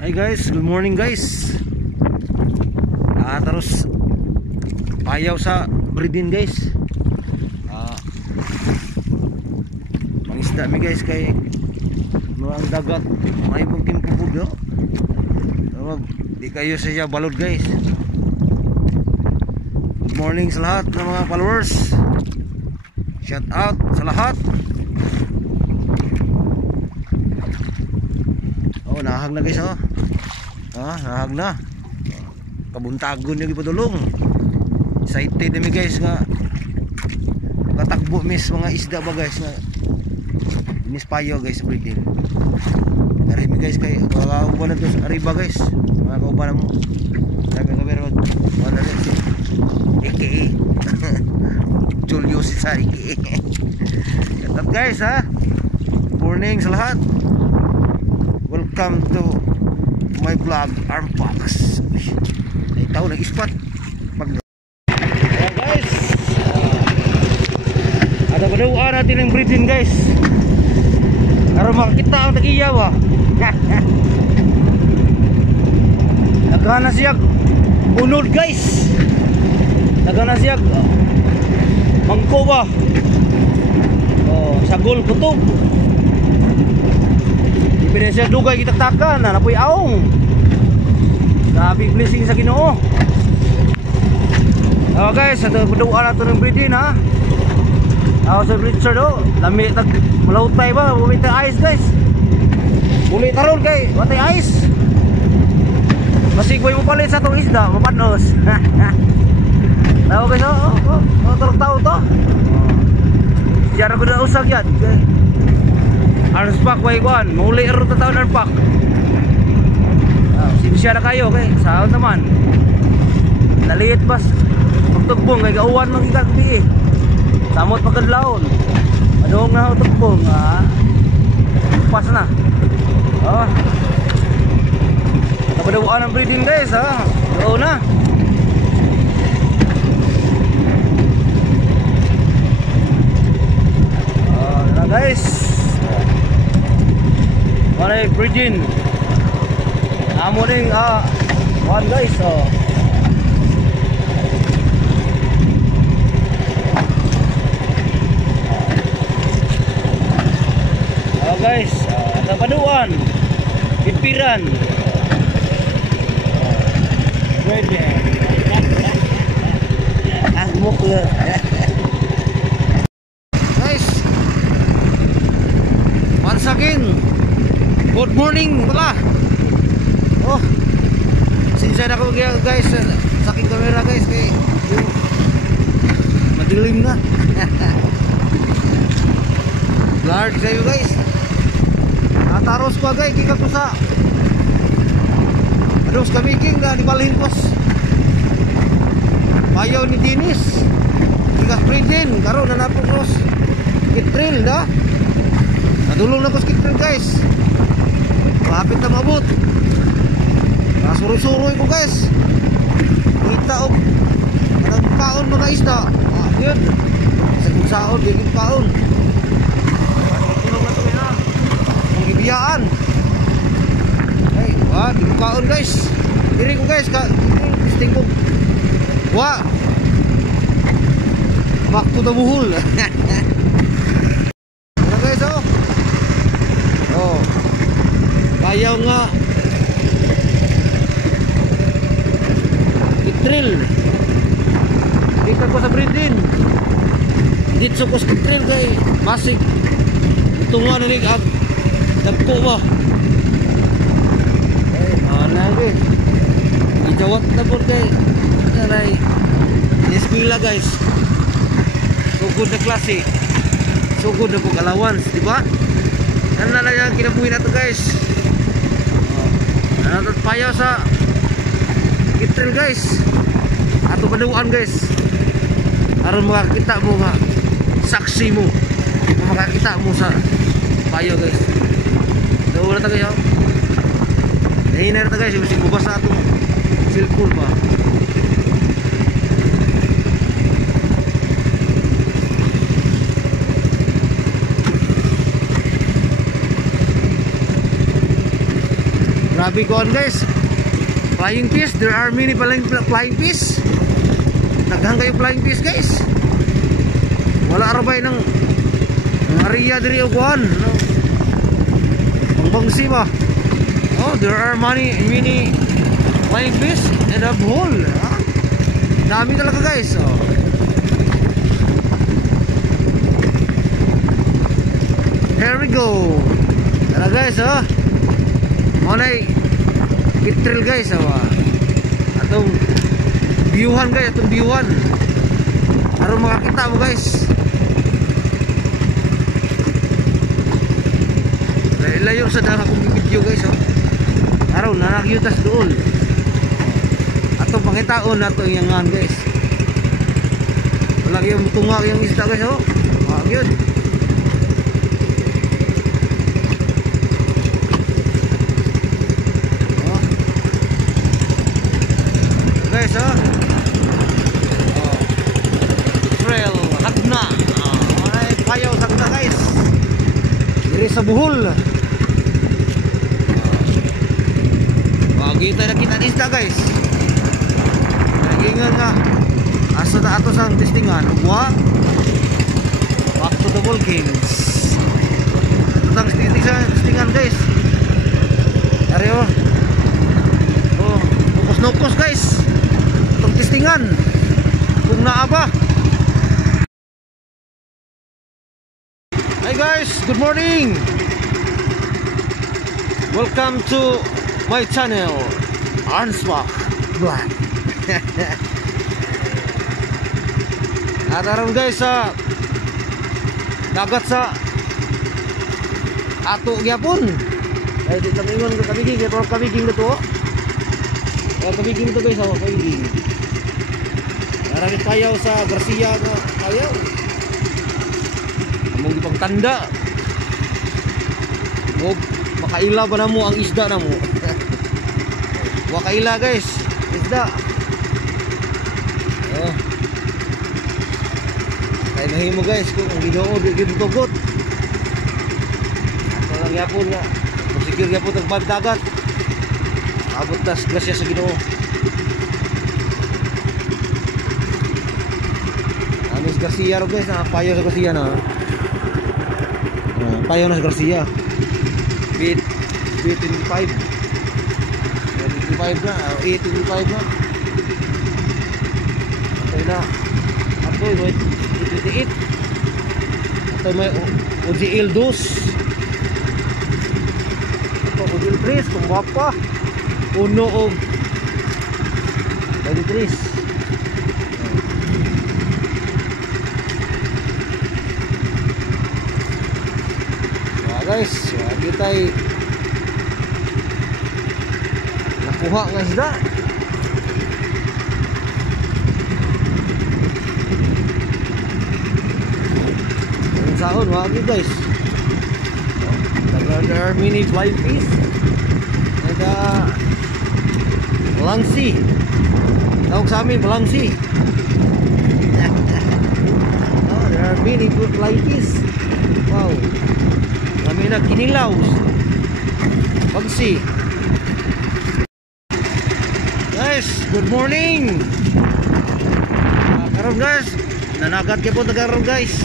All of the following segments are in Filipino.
Hi guys, good morning guys. Terus payaw sa breeding guys. Mangisda mi guys kay mga dagat may bugin pupud yo. Di kayo siya balod guys. Good morning sa lahat ng mga followers. Shout out sa lahat. Oh, nahag na guys oh. Nahag na. Kabuntagon yung ipadulong. Excited na mi guys nga makatagbo mis mga isda ba guys nga inispayo guys breeding. Dari mi guys kay kauban na to sa arriba guys. Mga kauban mo. Sabi ka pero wala rin si AKA Julio Cesar AKA. At guys ha. Morning sa lahat. Welcome to my vlog Armfox. Ay tao ng ispat. Ayan guys. Ada baduan natin yung breeding guys. Para makita ang tagiya ba. Nagana siya unod guys. Nagana siya mangko ba. Oh, sagol kutob. Pwede siya dugay kitaktakan na napoy aong. Grabe blessing sa Ginoo. Guys, ato paduan nato ng breeding ha. Ako sa Richard oh, lami tag malautay ba, bumit ice guys. Bumit taron kay watay ice. Masig mo palit sa tong isda, mapanos. Tawo guys oh, tao to. Diyan ko na usag yan. Armspak way kwan, muli ro ta taon armpak. Sinsya na kayo kay saon naman. Daliit bas pagtugbong kay gauwan man gikan bi. Samot pagkadlawon. Adong na tugbong pas na. Napadawaan ang breeding guys ha. Oo na. Guys. Mana breeding. Amo ning one guys guys, ada paduan. Pipiran. Pwede. Mo ke. Guys. Once again. Good morning pala. Oh. Sinsya na ko guys sa aking camera guys kay madilim na. Blurred kayo guys. Ataros ko guys kika ko sa ados kami king na di balhin kos. Payaw ni Dinis. Kika breeding karon na napo kos. Kitril na. Nadulong na kos kitril guys. Lapit na mabot. Nasuroy-suroy ko guys. Kita og nagpaon mga isda. Yun. Sa saon di paon. Tulong na to na. Ang gibiyaan. Hey, di paon guys. Diri ko guys ka disting ko. Back to the buhol. Ano guys oh. Ayaw nga itril kita ko sa breeding dito ko sa itril kay masig ito nga nanig at dagko ba ay managi ijawat na po kay naray eskwela guys sugod na klase sugod na po allowance diba yan na lang kinabuhi na to guys. Ano payaw sa kitril guys. Ato paduan guys. Aron makakita mo nga saksi mo. Makakita mo sa payaw guys. Daw na ta kayo. Hiner ta guys, bisig bubasa atong cellphone pa. Grabe ko guys. Flying fish, there are many flying fish. Daghan kayo flying fish guys. Wala arabay ng area diri og kuan. Pangbangsi ba? Oh, there are many flying fish in a bowl. Dami talaga guys. Oh. Here we go. Tara guys, oh. Monay bitril guys, oh. Atong viewhan guys, atong viewhan. Aron makakita mo guys. Layo sa dara kong video guys, oh. Aron nanagyutas dool. Atong pangitaon nato yang guys. Wala yung tunga yung isda guys, oh. Magyud. Guys, oh. Trail Hagna. Ay payaw sa Hagna guys. Diri sa Bohol. Wagi tayo nakita isda guys. Nagingan nga. Asa na ato sa testingan. Back to the ball games. Tutang testingan guys. Ari oh. Oh, nukos guys. Itong testingan kung naaba. Hi guys, good morning. Welcome to my channel, Ansbach Black. At aron guys sa dagat sa ato gyapon. Ay di tamingon ko kabiging pero kabiging na to. Oh, kabiging to guys, oh, kabiging. Marami payaw sa Garcia na payaw. Among gipang tanda. Og makaila ba namo ang isda namo? Wa kaila guys, isda. Oh. Kay nahimo guys kung ang Ginoo di gyud tugot. Ato lang yapon nga. Sigir yapon ang bagdagat. Abot tas grasya sa Ginoo. Anis Garcia ro guys, payo sa Garcia na. Payo na sa Garcia. Bit 25. 25 na, 85 na. Okay na. Ato may 88. Ato may OGL 2. Ato OGL 3 kung wapa. Uno og 23. Guys, lagi tayo nakuha ng isda. Ang sahon, lagi guys. There are many flying fish. And balangsi. Tawag sa amin, balangsi. Oh, there are many flying fish. Wow. Kami na kinilaw. Pagsi. Guys, good morning. Karon guys, nanagat kay po tagaron guys.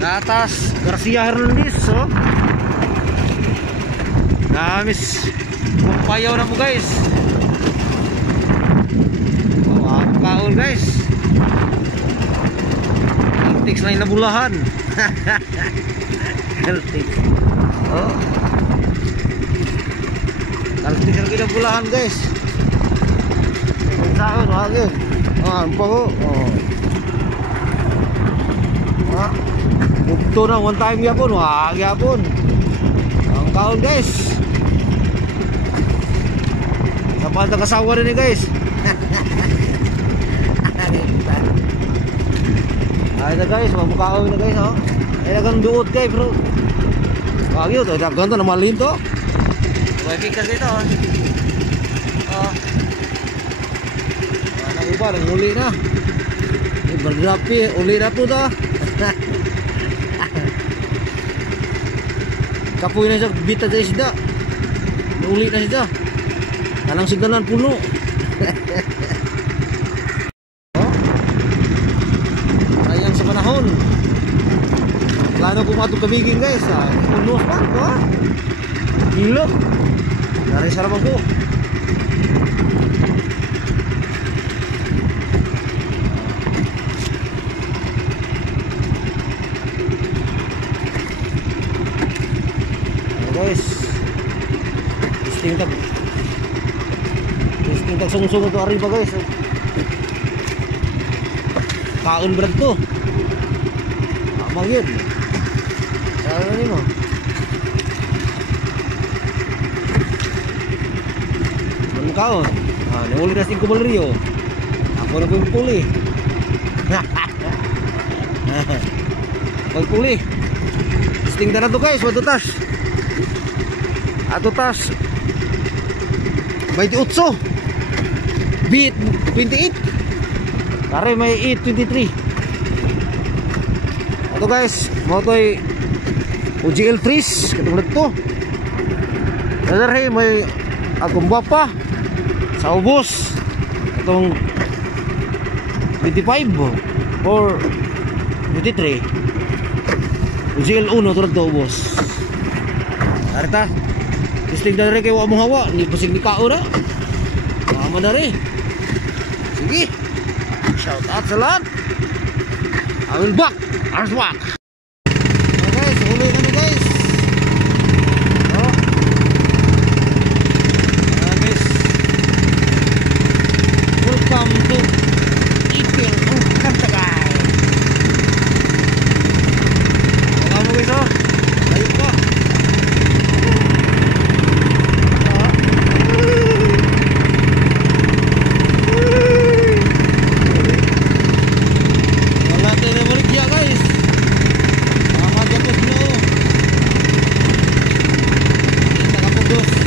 Sa atas Garcia Hernandez, oh. Namis payaw na mo guys. Oh, kaon guys. Antiks na inabulahan. Healthy. Oh. Healthy sa kinabulahan guys. Saan wagin. Oh, ampo ko. Oh. Ah. Bukto na one time yapon, wag yapon. Ang kaon guys. Dapat nakasawa rin guys. Ay na guys, mamukaon na guys, oh. Ay nagang duot guys, bro. Wag yun, ganto na malin to. May pikas dito, oh. Oh. Wala iba, uli na. Berdrapi, uli na po to. Kapoy na siya, bita sa isda. uli na siya. Talang sigalan puno. Oh. Sayang sa panahon. Plano ko matong kabigin guys. Puno pa ko. Kilo. Dari sarap ko. Guys, testing tag sungsung ito ari pa guys. Kaon brad to. Mangid. Ano nino? Ano kaon? Nanguli na 5 balrio. Ako na yung puli. Pagpuli. Testing na to guys, matutas. Atutas 28 beat 28 kare may 823 ito guys motoy UGL Freeze katulad to may akong bapa sa ubos itong 25 or 23 UGL 1 tulad to ubos arita testing na rin kayo mo hawa. Hindi pa sig nikao na. Mama na rin. Sige. Shout out sa lahat. I will back. Ars back. Okay guys. Huli kami guys. Oh. Guys. Welcome to Itil Kantagay. Wala mo guys oh. Layo pa. Guys,